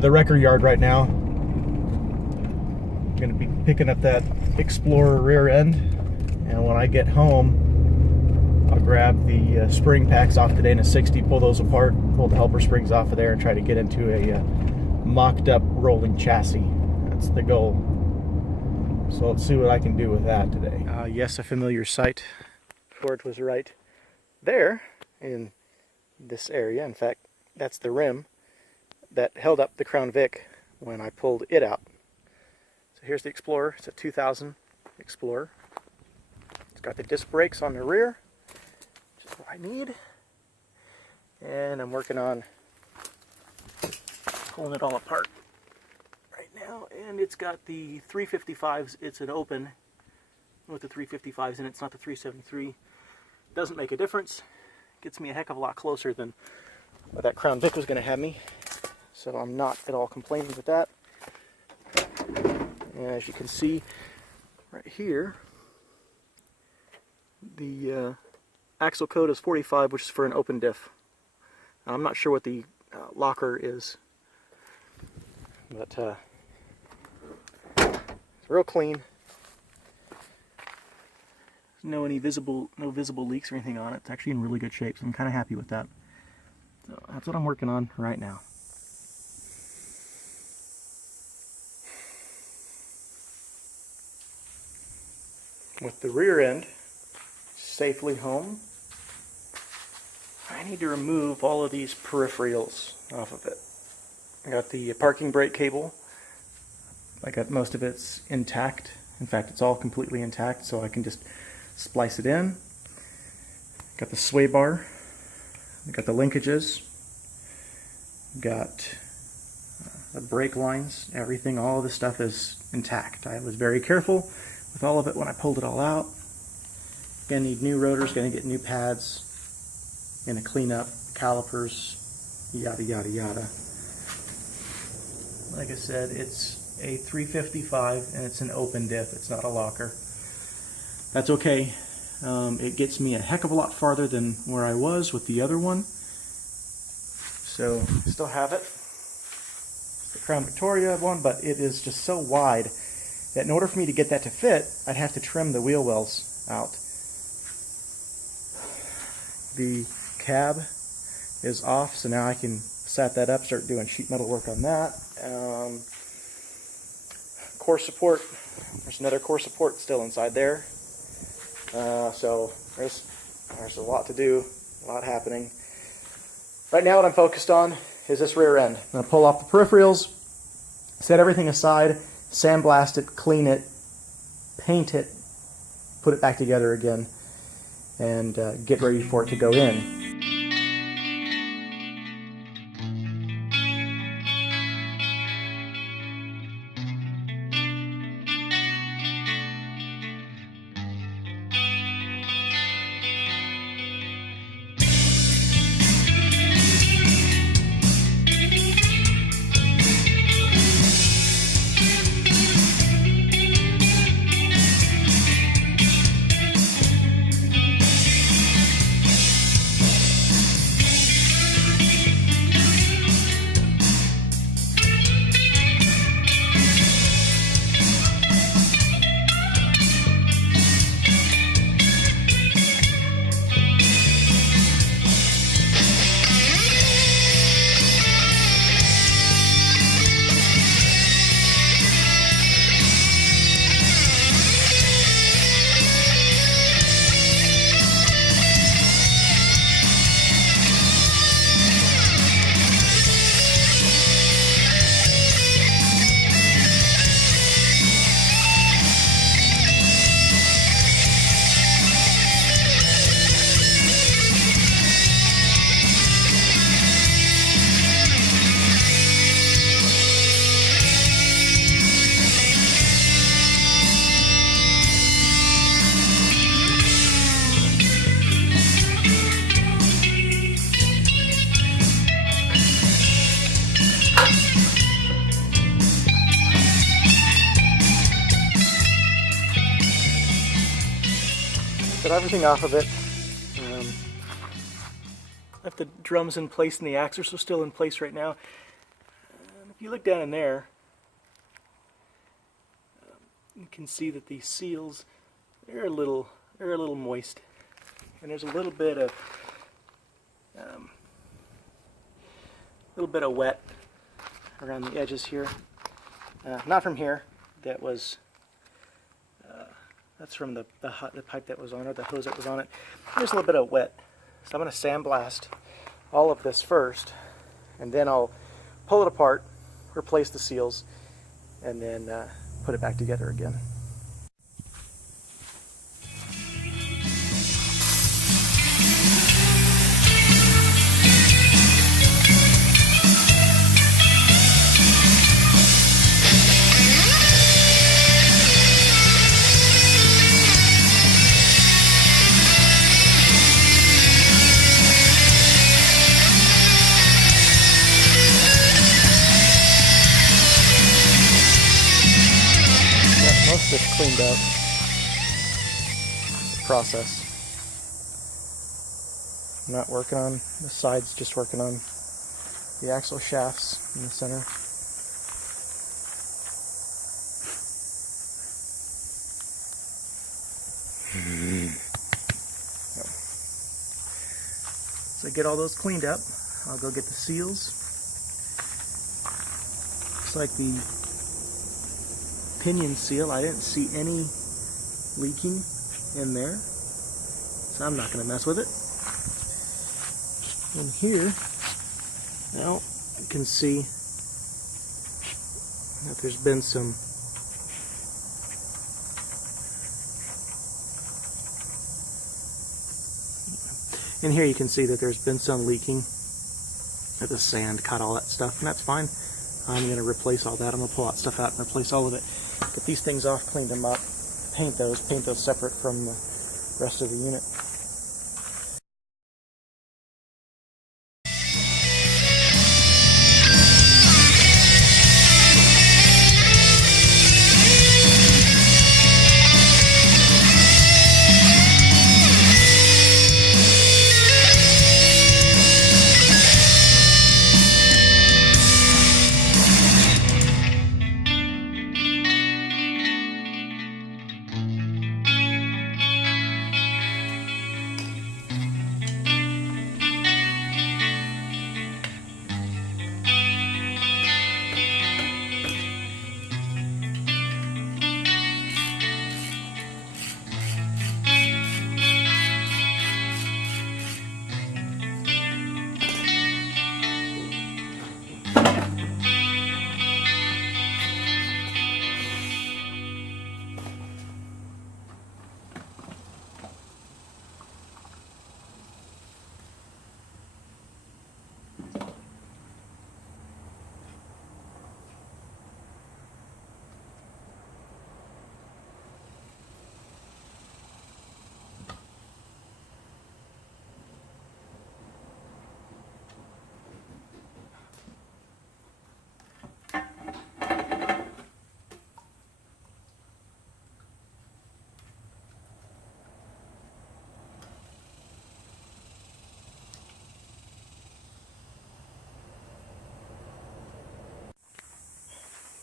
to the wrecker yard right now. I'm going to be picking up that Explorer rear end, and when I get home, I'll grab the spring packs off the Dana 60, pull those apart, pull the helper springs off of there, and try to get into a mocked up rolling chassis. That's the goal. So let's see what I can do with that today. Yes, a familiar sight. Ford was right there in this area. In fact, that's the rim that held up the Crown Vic when I pulled it out. So here's the Explorer. It's a 2000 Explorer. It's got the disc brakes on the rear, which is what I need. And I'm working on pulling it all apart right now. And it's got the 355s. It's an open with the 355s in it. It's not the 373. Doesn't make a difference. Gets me a heck of a lot closer than what that Crown Vic was going to have me. So I'm not at all complaining with that. And as you can see right here, the axle code is 45, which is for an open diff. Now, I'm not sure what the locker is, but it's real clean. No visible leaks or anything on it. It's actually in really good shape, so I'm kind of happy with that. So that's what I'm working on right now. With the rear end safely home, I need to remove all of these peripherals off of it. I got the parking brake cable. I got most of it's intact. In fact, it's all completely intact, so I can just splice it in. Got the sway bar. Got the linkages. Got the brake lines. Everything, all of this stuff is intact. I was very careful with all of it when I pulled it all out. Gonna need new rotors, gonna get new pads, gonna clean up calipers, yada yada yada. Like I said, it's a 355 and it's an open diff, it's not a locker. That's okay. It gets me a heck of a lot farther than where I was with the other one. So, still have it. It's the Crown Victoria one, but it is just so wide that in order for me to get that to fit, I'd have to trim the wheel wells out. The cab is off, so now I can set that up, start doing sheet metal work on that. Core support, there's another core support still inside there. So there's a lot to do, a lot happening. Right now what I'm focused on is this rear end. I'm going to pull off the peripherals, set everything aside, sandblast it, clean it, paint it, put it back together again, and get ready for it to go in. Got everything off of it. Left the drums in place and the axles are still in place right now. If you look down in there, you can see that these seals, they're a little moist, and there's a little bit of wet around the edges here. Not from here. That was that's from the pipe that was on it, the hose that was on it. There's a little bit of wet, so I'm going to sandblast all of this first, and then I'll pull it apart, replace the seals, and then put it back together again. Most of it's cleaned up. The process. I'm not working on the sides, just working on the axle shafts in the center. So I get all those cleaned up. I'll go get the seals. Looks like the pinion seal, I didn't see any leaking in there, so I'm not going to mess with it. And here, now you can see that there's been some in here you can see that there's been some leaking, that the sand caught all that stuff, and that's fine. I'm going to replace all that. I'm going to pull that stuff out and replace all of it. Get these things off, clean them up, paint those separate from the rest of the unit.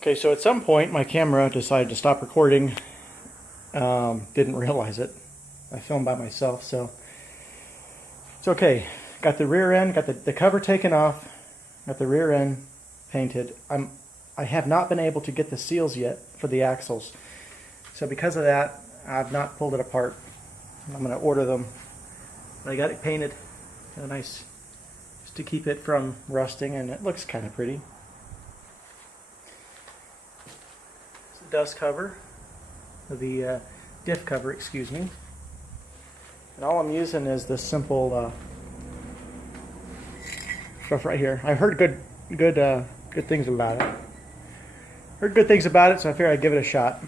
Okay, so at some point my camera decided to stop recording. Didn't realize it. I filmed by myself, so it's okay. Got the rear end, got the cover taken off, got the rear end painted. I have not been able to get the seals yet for the axles. So because of that, I've not pulled it apart. I'm going to order them. I got it painted. Got a nice, just to keep it from rusting, and it looks kind of pretty. Dust cover, the diff cover, excuse me. And all I'm using is this simple stuff right here. I've heard good things about it. Heard good things about it, so I figured I'd give it a shot.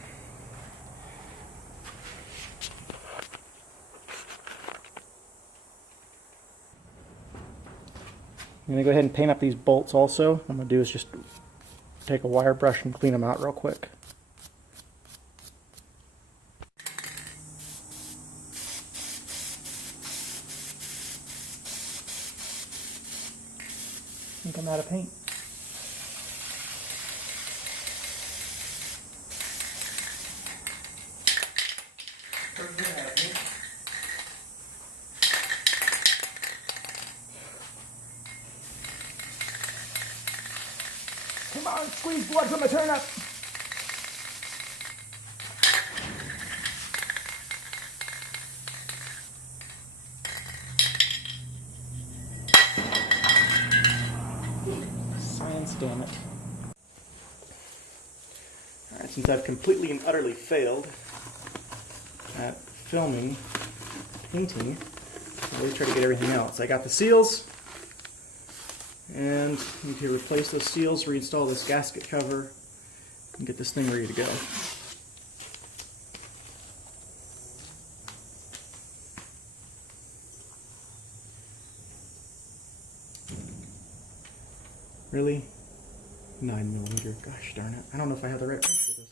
I'm gonna go ahead and paint up these bolts also. What I'm gonna do is just take a wire brush and clean them out real quick. I think I'm out of paint. Come on, squeeze blood from the turnip. Science, damn it. Alright, since I've completely and utterly failed at filming, painting, I'll really try to get everything out. So I got the seals, and I need to replace those seals, reinstall this gasket cover, and get this thing ready to go. Really? 9mm. Gosh darn it. I don't know if I have the right wrench for this.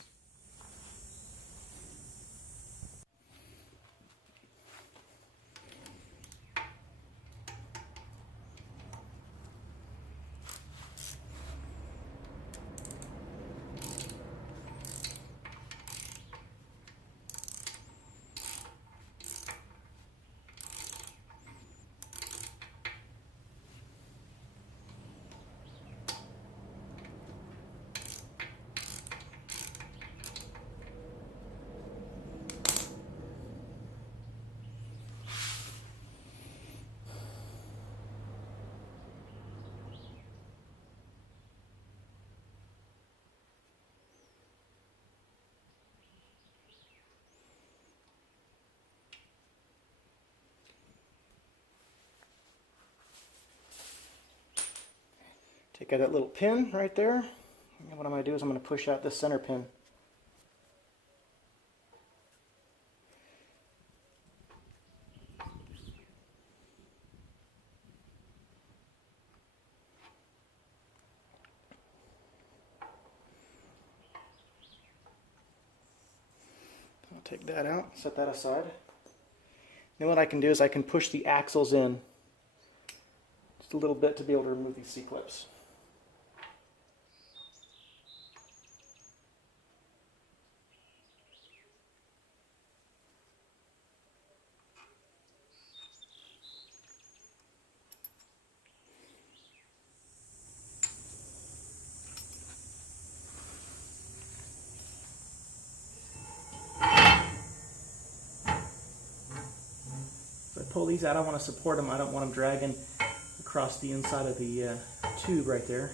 Take out that little pin right there. And what I'm going to do is I'm going to push out this center pin. I'll take that out, set that aside. Then what I can do is I can push the axles in just a little bit to be able to remove these C-clips. Pull these out. I want to support them. I don't want them dragging across the inside of the tube right there.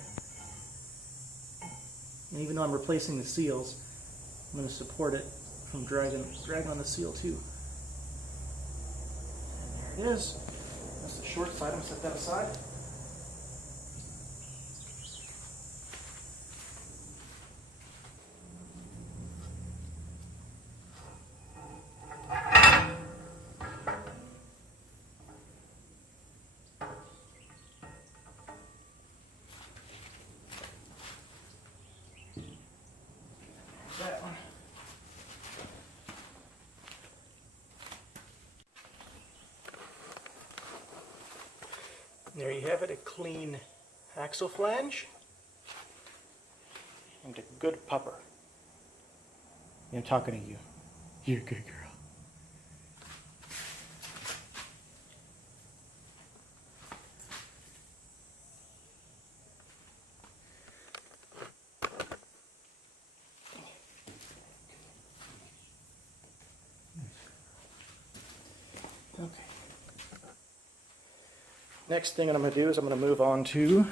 And even though I'm replacing the seals, I'm going to support it from dragging on the seal too. And there it is. That's the short side. I'm going to set that aside. That one. There you have it, a clean axle flange and a good pupper. I'm talking to you. You're a good girl. Okay. Next thing that I'm going to do is I'm going to move on to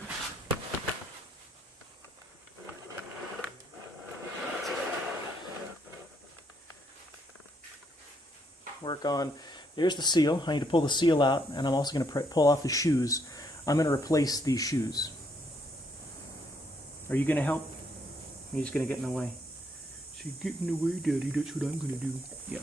work on, there's the seal. I need to pull the seal out, and I'm also going to pull off the shoes. I'm going to replace these shoes. Are you going to help? You're just going to get in the way. So get in the way, Daddy. That's what I'm going to do. Yeah.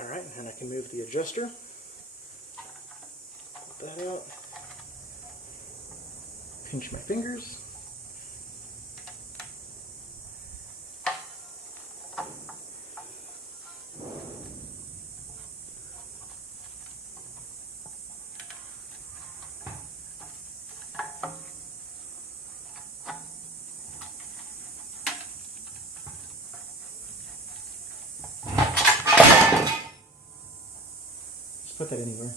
Alright, and I can move the adjuster. Put that out. Pinch my fingers. Just put that anywhere.